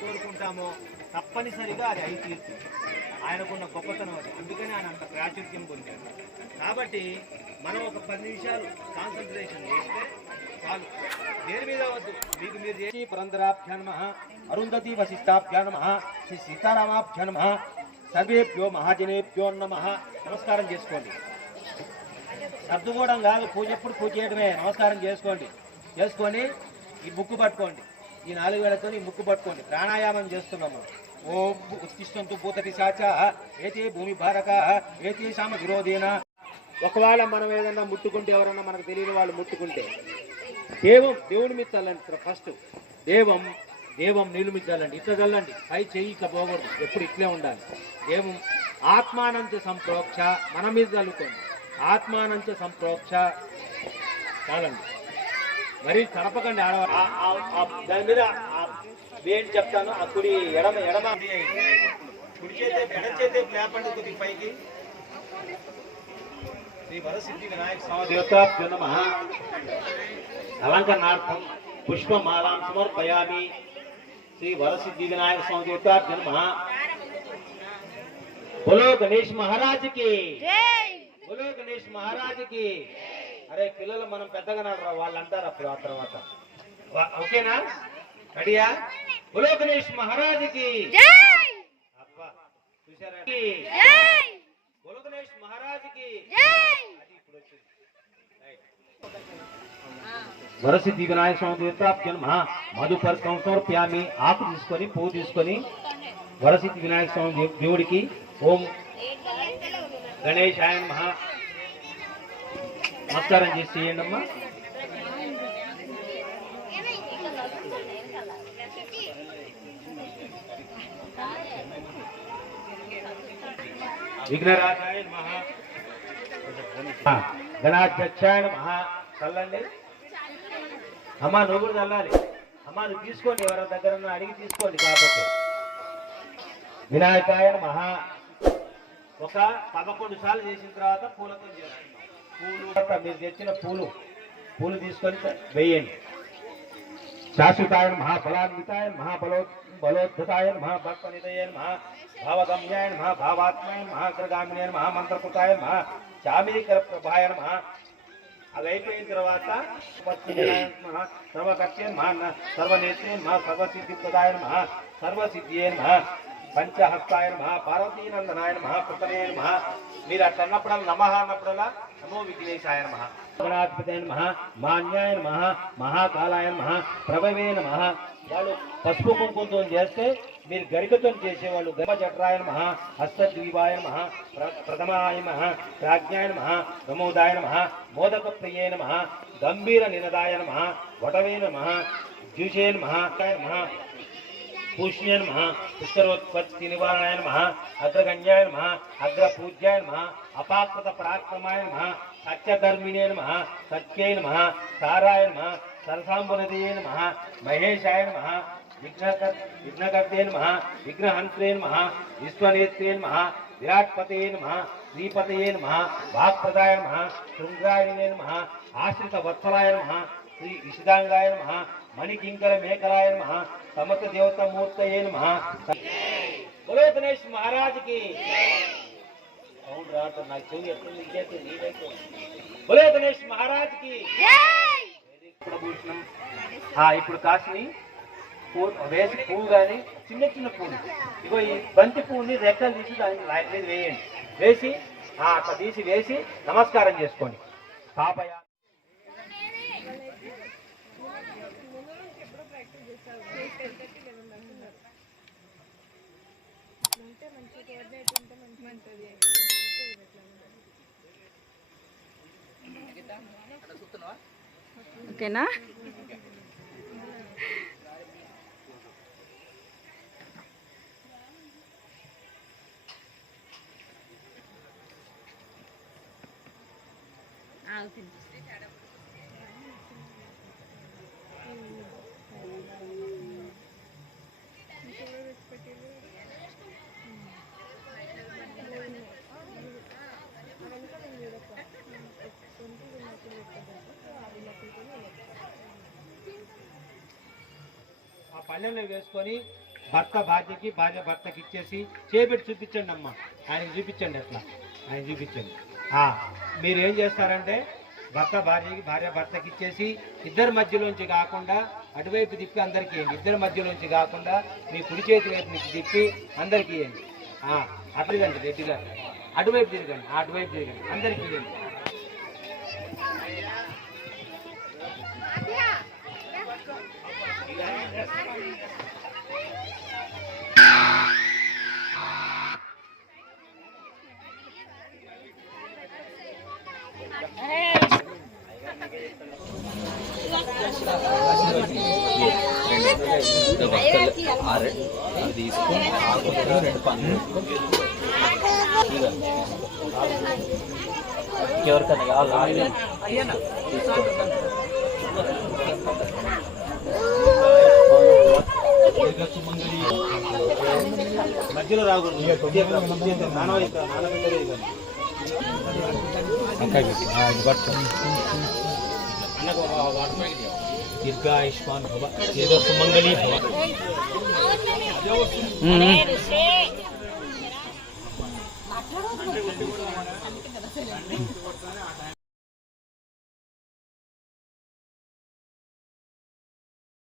కోరుకుంటామో తప్పనిసరిగా అది అయి తీరుతుంది. ఆయనకున్న గొప్పతనం అది, అందుకని ఆయన అంత ప్రాచుర్యం పొందాడు. కాబట్టి మనం ఒక 10 నిమిషాలు కాన్సన్ట్రేషన్ చేస్తే చాలు, దేని మీద వద్దు. మీకు మీరు చేసి పురంధరాభ్యా నమః, అరుంధతి వశిష్టాభ్యా నమః, శ్రీ సీతారామాభ్యా నమః, సర్వేభ్యో మహాజనేభ్యో నమః నమస్కారం చేసుకోండి. సర్దుకోవడం కాదు, పూజ ఎప్పుడు పూజ చేయడమే. నమస్కారం చేసుకొని ఈ ముక్కు పట్టుకోండి. ఈ 4 వేలతో ఈ ముక్కు పట్టుకోండి. ప్రాణాయామం చేస్తున్నాము. ఓం ఉత్తిష్టంతు భూతపిశాచ ఏతే భూమి భారక ఏతేషామ విరోధేన. ఒకవేళ మనం ఏదన్నా ముట్టుకుంటే, ఎవరన్నా మనకు తెలియని వాళ్ళు ముట్టుకుంటే దేవుని మీద చల్లండి. ఫస్ట్ దేవం నీళ్ళు మీద చల్లండి. ఇట్లా చల్లండి, పై చెయ్యి ఇట్లా పోకూడదు, ఎప్పుడు ఇట్లే ఉండాలి. దేవం ఆత్మానంచ సంప్రోక్ష, మన మీద చల్లుకోండి. ఆత్మానంచ సంప్రోక్ష చాలండి, మరి తడపకండి. దాని మీద వేడి చెప్తాను. ఆ కుడి ఎడమ కుడి చేతే ఎడ చేతే లేపండి కొద్దిగా పైకి. శ్రీ వరసిద్ధి వినాయక స్వామి దేవతాభ్యో నమః. అలంకరణార్థం పుష్పమాలాం సమర్పయామి. శ్రీ వరసిద్ధి వినాయక స్వామి దేవతాభ్యో నమః. బోలో గణేష్ మహారాజ్ కి, బోలో గణేష్ మహారాజ్ కి. అరే పిల్లలు మనం పెద్దగా నాడరా, వాళ్ళు అంటారు అప్పుడు ఆ తర్వాత. ఓకేనా? రెడీయా? బోలో గణేష్ మహారాజ్ కి. అబ్బా చూసారా? బోలో గణేష్ మహారాజ్ కి. వరసిద్ధి వినాయక స్వామి దేవతాభ్యో నమః. మధుపర్కం సమర్ప్యామి. ఆకు తీసుకొని పువ్వు తీసుకొని వరసిద్ధి వినాయక స్వామి దేవుడికి ఓం గణేశాయ నమః నమస్కారం చేసి చేయండి అమ్మా. విఘ్నరాజాయ నమః, గణాధ్యక్షాయ నమః. చల్లండి అమ్మా, నువ్వు కూడా చల్లాలి. అమ్మా నువ్వు తీసుకోండి, ఎవరి దగ్గర అడిగి తీసుకోండి. కాకపోతే వినాయకాయ నమః ఒక 11 సార్లు చేసిన తర్వాత పూలతో చేస్తున్నాం. పూలు మీరు తెచ్చిన పూలు తీసుకొని వేయండి. శాశ్వతాయ నమః, బలాన్వితాయ నమః, బలోద్ధతాయ నమః, భక్తనిధయ నమః, భావగమ్యాయ నమః, భావాత్మాయ నమః, అగ్రగామినాయ నమః, మంత్రకృతాయ నమః, చామికర ప్రభాయ నమః. అవి అయిపోయిన తర్వాత సర్వకర్తే నమః, సర్వనేత్రే నమః, సర్వసిద్ధిప్రదాయ నమః, సర్వసిద్ధియే నమః, పంచహస్తాయ నమః, పార్వతీనందనాయ నమః, కృతనే నమః. మీరు అట్లా అన్నప్పుడల్లా నమః అన్నప్పుడల్లా నమో విఘ్నేశాయ నమః, గణాధిపతయ నమః, మాన్యాయ నమః, మహాకాలాయ నమః, ప్రభవే నమః. వాళ్ళు పసుపు కుంకుమతో చేస్తే మీరు గరికతో చేసేవాళ్ళు గర్భజఠరాయ నమః, హస్తద్వీపాయ నమః, ప్రథమాయ నమః, ప్రాజ్ఞాయ నమః, ప్రమోదాయ నమః, మోదక ప్రియే నమః, గంభీర నినదాయ నమః, వటవే నమః, ద్యుషే నమః, పూష్ణ్య నమః, పుష్కరోత్పత్తి నివారణాయ నమః, అగ్రగణ్యాయ నమః, అగ్రపూజ్యాయ నమః, అపాకృత పరాక్రమాయ నమః, సత్యధర్మిణే నమః, సత్యై నమః, సారాయ నమః, సరసాంబునదయే నమః, మహేశాయ నమః, విఘ్నకర్తే నమః, విఘ్నహంత్రే నమః, విశ్వనేత్రే నమః, విరాట్పతే నమః, శ్రీపతయే నమః, వాక్ప్రదాయ నమః, శృంగారిణే నమః, ఆశ్రిత వత్సలాయ నమః, శ్రీ విశిదాంగాయ నమః, మణికింకర మేకలాయ నమః, సమస్త దేవత మూర్తయే నమః. బోలో గణేష్ మహారాజ్ కి. సౌండ్ రావట్లేదు నాకు, చెవి ఎప్పుడు ఇంకేస్తే నీదైతే. బోలో గణేష్ మహారాజ్ కి. ఇప్పుడు కాసిని వేసి పువ్వు కానీ చిన్న చిన్న పువ్వులు, ఇగో ఈ బంతి పువ్వుని రెక్కలు తీసి దానికి మీద వేయండి. వేసి అట్లా తీసి వేసి నమస్కారం చేసుకోండి. పాపయ్య ఓకేనా? పళ్ళెంలో వేసుకొని భర్త భార్యకి, భార్య భర్తకి ఇచ్చేసి చేపెట్టి చూపించండి అమ్మ. ఆయనకి చూపించండి, అట్లా ఆయన చూపించండి. మీరు ఏం చేస్తారంటే భర్త భార్యకి, భార్య భర్తకి ఇచ్చేసి ఇద్దరి మధ్యలోంచి కాకుండా అటువైపు తిప్పి అందరికీ ఇవ్వండి. ఇద్దరి మధ్యలోంచి కాకుండా మీ కుడి చేతి వైపు నుంచి తిప్పి అందరికీ ఇవ్వండి. అట్లేదండి రెడ్డిగా అటువైపు తిరగండి, అటువైపు తిరగండి, అందరికీ ఇవ్వండి. తీసుకొని రెండు పనులు ఎవరికైనా కావాలి మధ్యలో రాకూడదు. దీర్ఘాయుష్మాన్ భవ, దీర్ఘ సుమంగళీ భవ.